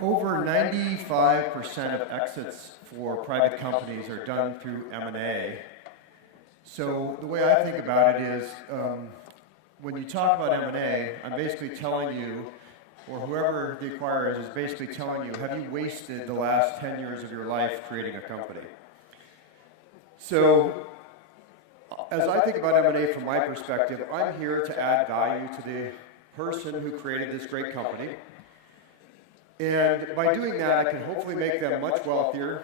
Over 95% of exits for private companies are done through M&A. So the way I think about it is, when you talk about M&A, I'm basically telling you, or whoever the acquirer is basically telling you, have you wasted the last 10 years of your life creating a company? So, as I think about M&A from my perspective, I'm here to add value to the person who created this great company. And by doing that, I can hopefully make them much wealthier,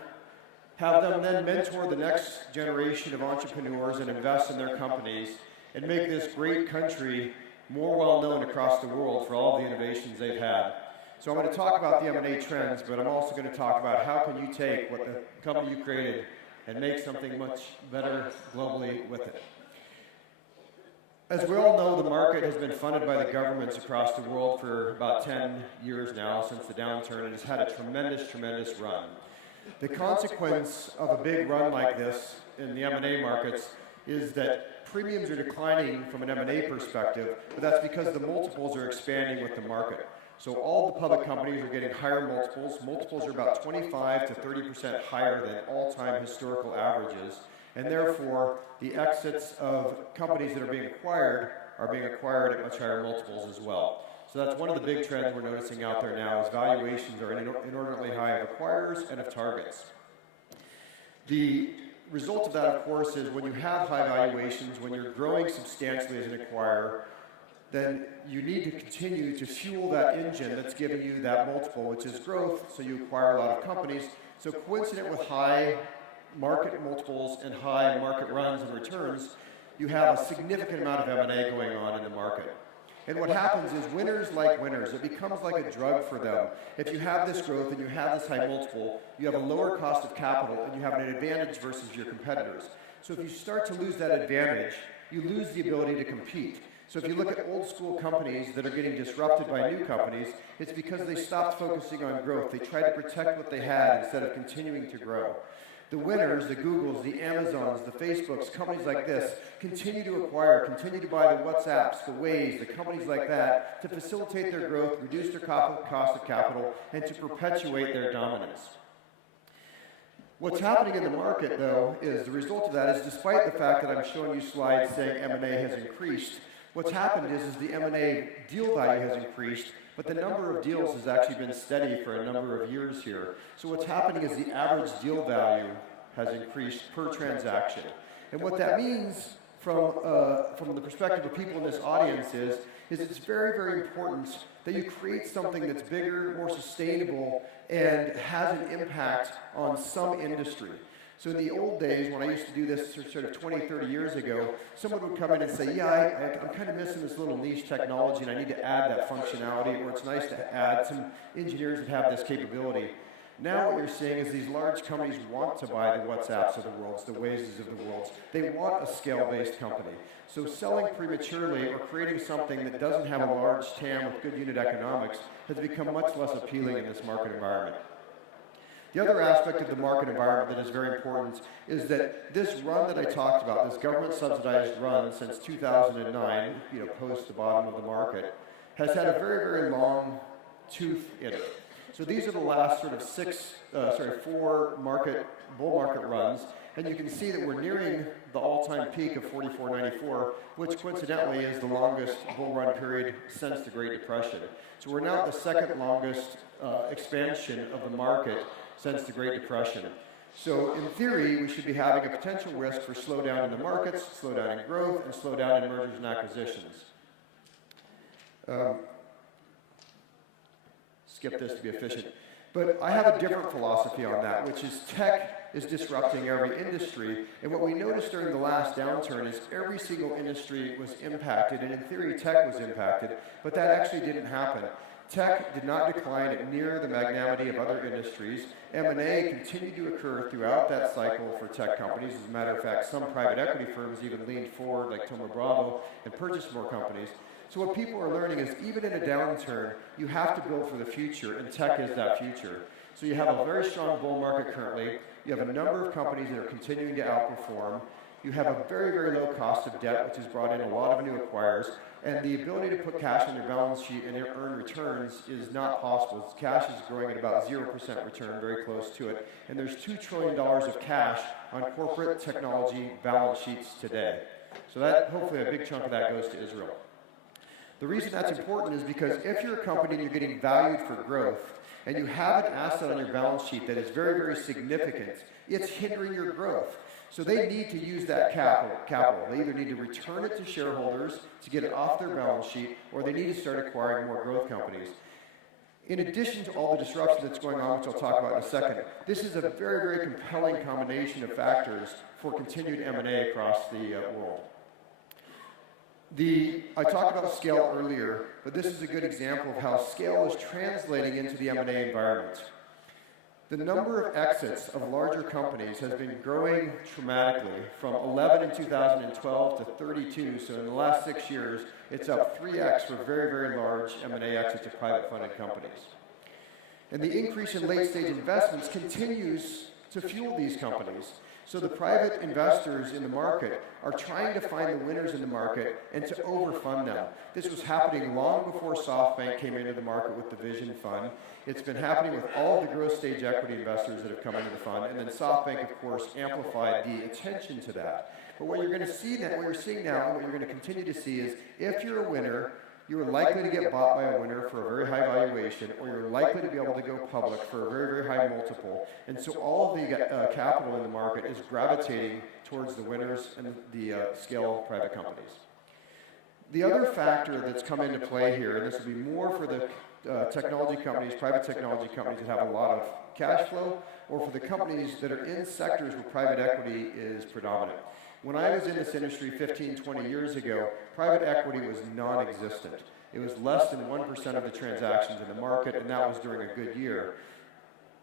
have them then mentor the next generation of entrepreneurs and invest in their companies, and make this great country more well-known across the world for all of the innovations they've had. So I'm going to talk about the M&A trends, but I'm also going to talk about how can you take what the company you created and make something much better globally with it. As we all know, the market has been funded by the governments across the world for about 10 years now since the downturn, and has had a tremendous, tremendous run. The consequence of a big run like this in the M&A markets is that premiums are declining from an M&A perspective, but that's because the multiples are expanding with the market. So all the public companies are getting higher multiples. Multiples are about 25 to 30% higher than all-time historical averages. And therefore, the exits of companies that are being acquired at much higher multiples as well. So that's one of the big trends we're noticing out there now, is valuations are inordinately high of acquirers and of targets. The result of that, of course, is when you have high valuations, when you're growing substantially as an acquirer, then you need to continue to fuel that engine that's giving you that multiple, which is growth, so you acquire a lot of companies. So coincident with high market multiples and high market runs and returns, you have a significant amount of M&A going on in the market. And what happens is winners like winners. It becomes like a drug for them. If you have this growth and you have this high multiple, you have a lower cost of capital and you have an advantage versus your competitors. So if you start to lose that advantage, you lose the ability to compete. So if you look at old school companies that are getting disrupted by new companies, it's because they stopped focusing on growth. They tried to protect what they had instead of continuing to grow. The winners, the Googles, the Amazons, the Facebooks, companies like this, continue to acquire, continue to buy the WhatsApps, the Waze, the companies like that, to facilitate their growth, reduce their cost of capital, and to perpetuate their dominance. What's happening in the market, though, is the result of that is, despite the fact that I'm showing you slides saying M&A has increased, what's happened is the M&A deal value has increased, but the number of deals has actually been steady for a number of years here. So what's happening is the average deal value has increased per transaction. And what that means from the perspective of people in this audience is it's very, very important that you create something that's bigger, more sustainable, and has an impact on some industry. So in the old days, when I used to do this sort of 20, 30 years ago, someone would come in and say, yeah, I'm kind of missing this little niche technology and I need to add that functionality, or it's nice to add some engineers that have this capability. Now what you're seeing is these large companies want to buy the WhatsApps of the world, the Wazes of the world. They want a scale-based company. So selling prematurely or creating something that doesn't have a large TAM with good unit economics has become much less appealing in this market environment. The other aspect of the market environment that is very important is that this run that I talked about, this government-subsidized run since 2009, post the bottom of the market, has had a very, very long tooth in it. So these are the last sort of 4 bull market runs, and you can see that we're nearing the all-time peak of 44.94, which coincidentally is the longest bull run period since the Great Depression. So we're now at the second longest expansion of the market since the Great Depression. So in theory, we should be having a potential risk for slowdown in the markets, slowdown in growth, and slowdown in mergers and acquisitions. Skip this to be efficient. But I have a different philosophy on that, which is tech is disrupting every industry. And what we noticed during the last downturn is every single industry was impacted, and in theory, tech was impacted, but that actually didn't happen. Tech did not decline at near the magnanimity of other industries. M&A continued to occur throughout that cycle for tech companies. As a matter of fact, some private equity firms even leaned forward, like Thoma Bravo, and purchased more companies. So what people are learning is even in a downturn, you have to build for the future, and tech is that future. So you have a very strong bull market currently. You have a number of companies that are continuing to outperform. You have a very, very low cost of debt, which has brought in a lot of new acquirers, and the ability to put cash on your balance sheet and earn returns is not possible. Cash is growing at about 0% return, very close to it, and there's $2 trillion of cash on corporate technology balance sheets today. So that, hopefully a big chunk of that goes to Israel. The reason that's important is because if you're a company and you're getting valued for growth, and you have an asset on your balance sheet that is very, very significant, it's hindering your growth. So they need to use that capital. They either need to return it to shareholders to get it off their balance sheet, or they need to start acquiring more growth companies. In addition to all the disruption that's going on, which I'll talk about in a second, this is a very, very compelling combination of factors for continued M&A across the world. I talked about scale earlier, but this is a good example of how scale is translating into the M&A environment. The number of exits of larger companies has been growing dramatically from 11 in 2012 to 32. So in the last 6 years, it's up 3x for very, very large M&A exits of private funded companies. And the increase in late stage investments continues to fuel these companies. So the private investors in the market are trying to find the winners in the market and to overfund them. This was happening long before SoftBank came into the market with the Vision Fund. It's been happening with all the growth stage equity investors that have come into the fund, and then SoftBank, of course, amplified the attention to that. But what you're going to see now, what you're seeing now, and what you're going to continue to see is if you're a winner, you're likely to get bought by a winner for a very high valuation, or you're likely to be able to go public for a very, very high multiple. And so all of the capital in the market is gravitating towards the winners and the scale private companies. The other factor that's come into play here, and this will be more for the technology companies, private technology companies that have a lot of cash flow, or for the companies that are in sectors where private equity is predominant. When I was in this industry 15, 20 years ago, private equity was non-existent. It was less than 1% of the transactions in the market, and that was during a good year.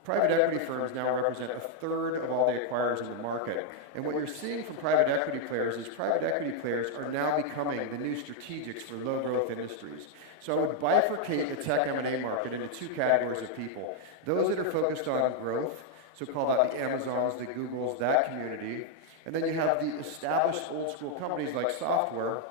Private equity firms now represent a third of all the acquirers in the market. And what you're seeing from private equity players is private equity players are now becoming the new strategics for low growth industries. So I would bifurcate the tech M&A market into two categories of people. Those that are focused on growth, so call that the Amazons, the Googles, that community. And then you have the established old school companies like software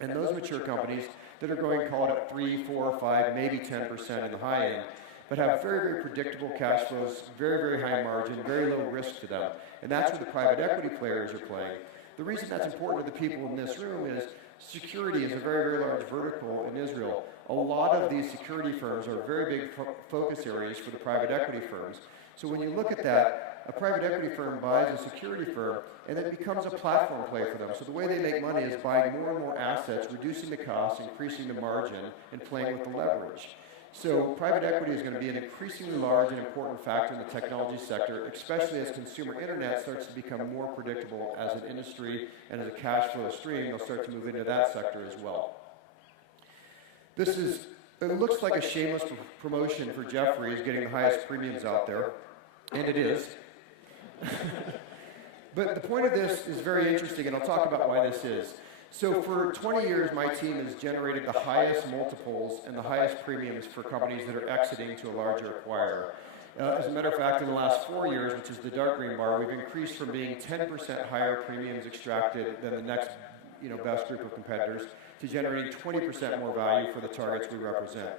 and those mature companies that are going, call it at 3, 4, 5, maybe 10% in the high end, but have very, very predictable cash flows, very, very high margin, very low risk to them. And that's where the private equity players are playing. The reason that's important to the people in this room is security is a very, very large vertical in Israel. A lot of these security firms are very big focus areas for the private equity firms. So when you look at that, a private equity firm buys a security firm, and it becomes a platform play for them. So the way they make money is buying more and more assets, reducing the costs, increasing the margin, and playing with the leverage. So private equity is going to be an increasingly large and important factor in the technology sector, especially as consumer internet starts to become more predictable as an industry and as a cash flow stream. They'll start to move into that sector as well. It looks like a shameless promotion for Jefferies getting the highest premiums out there, and it is. But the point of this is very interesting, and I'll talk about why this is. So for 20 years, my team has generated the highest multiples and the highest premiums for companies that are exiting to a larger acquirer. As a matter of fact, in the last 4 years, which is the dark green bar, we've increased from being 10% higher premiums extracted than the next best group of competitors to generating 20% more value for the targets we represent.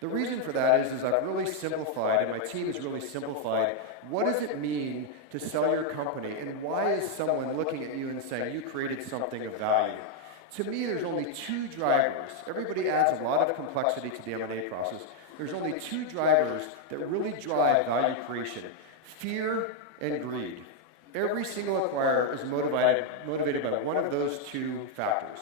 The reason for that is I've really simplified, and my team has really simplified, what does it mean to sell your company, and why is someone looking at you and saying you created something of value? To me, there's only two drivers. Everybody adds a lot of complexity to the M&A process. There's only two drivers that really drive value creation: fear and greed. Every single acquirer is motivated by one of those two factors.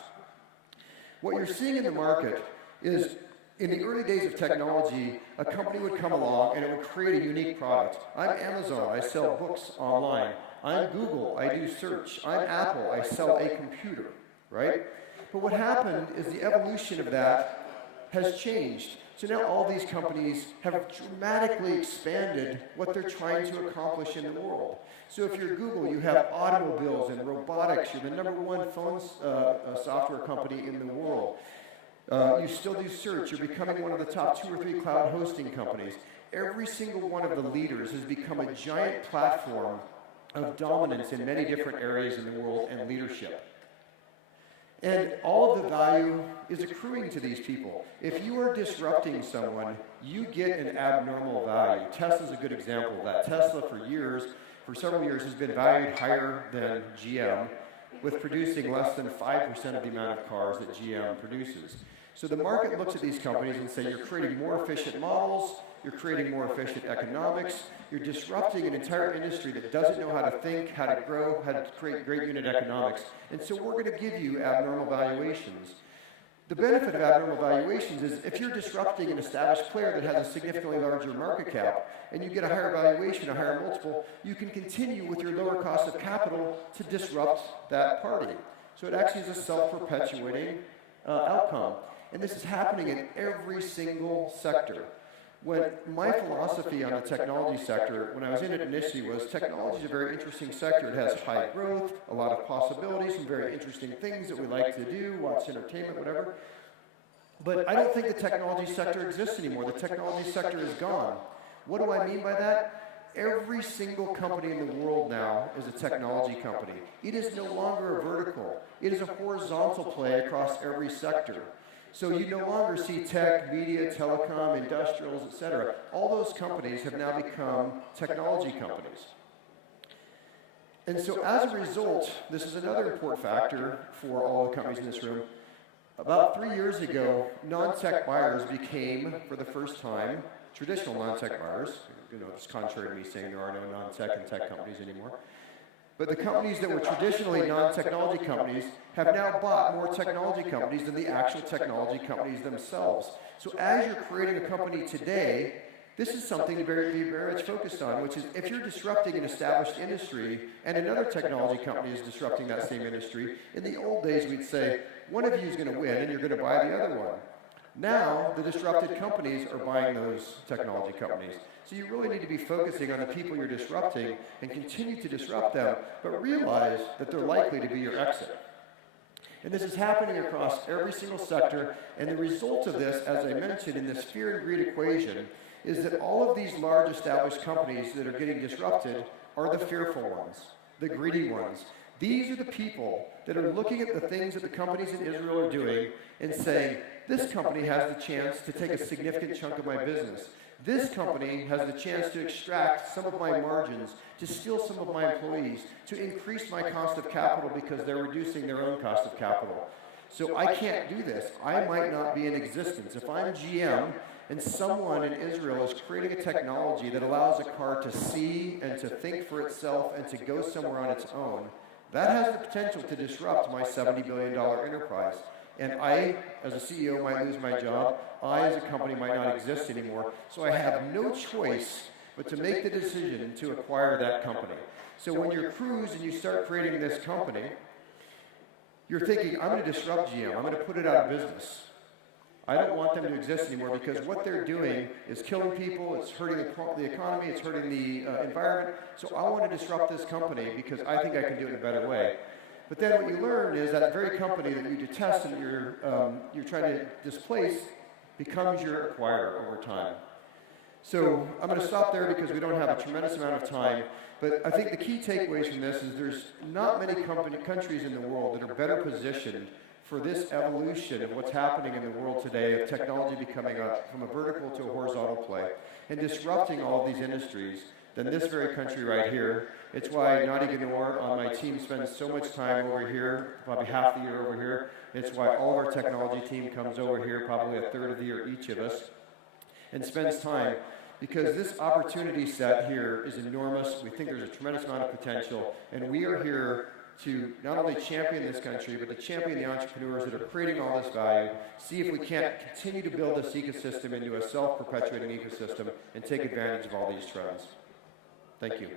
What you're seeing in the market is, in the early days of technology, a company would come along and it would create a unique product. I'm Amazon, I sell books online. I'm Google, I do search. I'm Apple, I sell a computer, right? But what happened is the evolution of that has changed. So now all these companies have dramatically expanded what they're trying to accomplish in the world. So if you're Google, you have automobiles and robotics. You're the #1 phone software company in the world. You still do search. You're becoming one of the top 2 or 3 cloud hosting companies. Every single one of the leaders has become a giant platform of dominance in many different areas in the world and leadership. And all of the value is accruing to these people. If you are disrupting someone, you get an abnormal value. Tesla's a good example of that. Tesla for several years, has been valued higher than GM, with producing less than 5% of the amount of cars that GM produces. So the market looks at these companies and say, you're creating more efficient models, you're creating more efficient economics, you're disrupting an entire industry that doesn't know how to think, how to grow, how to create great unit economics, and so we're going to give you abnormal valuations. The benefit of abnormal valuations is if you're disrupting an established player that has a significantly larger market cap, and you get a higher valuation, a higher multiple, you can continue with your lower cost of capital to disrupt that party. So it actually is a self-perpetuating outcome. And this is happening in every single sector. When my philosophy on the technology sector, when I was in it initially, was technology is a very interesting sector. It has high growth, a lot of possibilities, some very interesting things that we like to do, watch entertainment, whatever. But I don't think the technology sector exists anymore. The technology sector is gone. What do I mean by that? Every single company in the world now is a technology company. It is no longer a vertical. It is a horizontal play across every sector. So you no longer see tech, media, telecom, industrials, etc. All those companies have now become technology companies. And so as a result, this is another important factor for all the companies in this room. About 3 years ago, NonTech Buyers became, for the first time, traditional non-tech buyers. It's contrary to me saying there are no non-tech and tech companies anymore. But the companies that were traditionally non-technology companies have now bought more technology companies than the actual technology companies themselves. So as you're creating a company today, this is something to be very much focused on, which is if you're disrupting an established industry and another technology company is disrupting that same industry, in the old days we'd say, one of you is going to win and you're going to buy the other one. Now, the disrupted companies are buying those technology companies. So you really need to be focusing on the people you're disrupting and continue to disrupt them, but realize that they're likely to be your exit. And this is happening across every single sector, and the result of this, as I mentioned, in this fear and greed equation, is that all of these large established companies that are getting disrupted are the fearful ones, the greedy ones. These are the people that are looking at the things that the companies in Israel are doing and saying, this company has the chance to take a significant chunk of my business. This company has the chance to extract some of my margins, to steal some of my employees, to increase my cost of capital because they're reducing their own cost of capital. So I can't do this. I might not be in existence. If I'm GM and someone in Israel is creating a technology that allows a car to see and to think for itself and to go somewhere on its own, that has the potential to disrupt my $70 billion enterprise. And I, as a CEO, might lose my job. I, as a company, might not exist anymore. So I have no choice but to make the decision to acquire that company. So when you're Cruise and you start creating this company, you're thinking, I'm going to disrupt GM. I'm going to put it out of business. I don't want them to exist anymore because what they're doing is killing people, it's hurting the economy, it's hurting the environment. So I want to disrupt this company because I think I can do it in a better way. But then what you learn is that very company that you detest and you're trying to displace becomes your acquirer over time. So I'm going to stop there because we don't have a tremendous amount of time. But I think the key takeaways from this is there's not many countries in the world that are better positioned for this evolution of what's happening in the world today of technology becoming from a vertical to a horizontal play and disrupting all of these industries than this very country right here. It's why Naughty Ganor on my team spends so much time over here, probably half the year over here. It's why all of our technology team comes over here, probably a third of the year each of us, and spends time because this opportunity set here is enormous. We think there's a tremendous amount of potential, and we are here to not only champion this country, but to champion the entrepreneurs that are creating all this value, see if we can't continue to build this ecosystem into a self-perpetuating ecosystem and take advantage of all these trends. Thank you.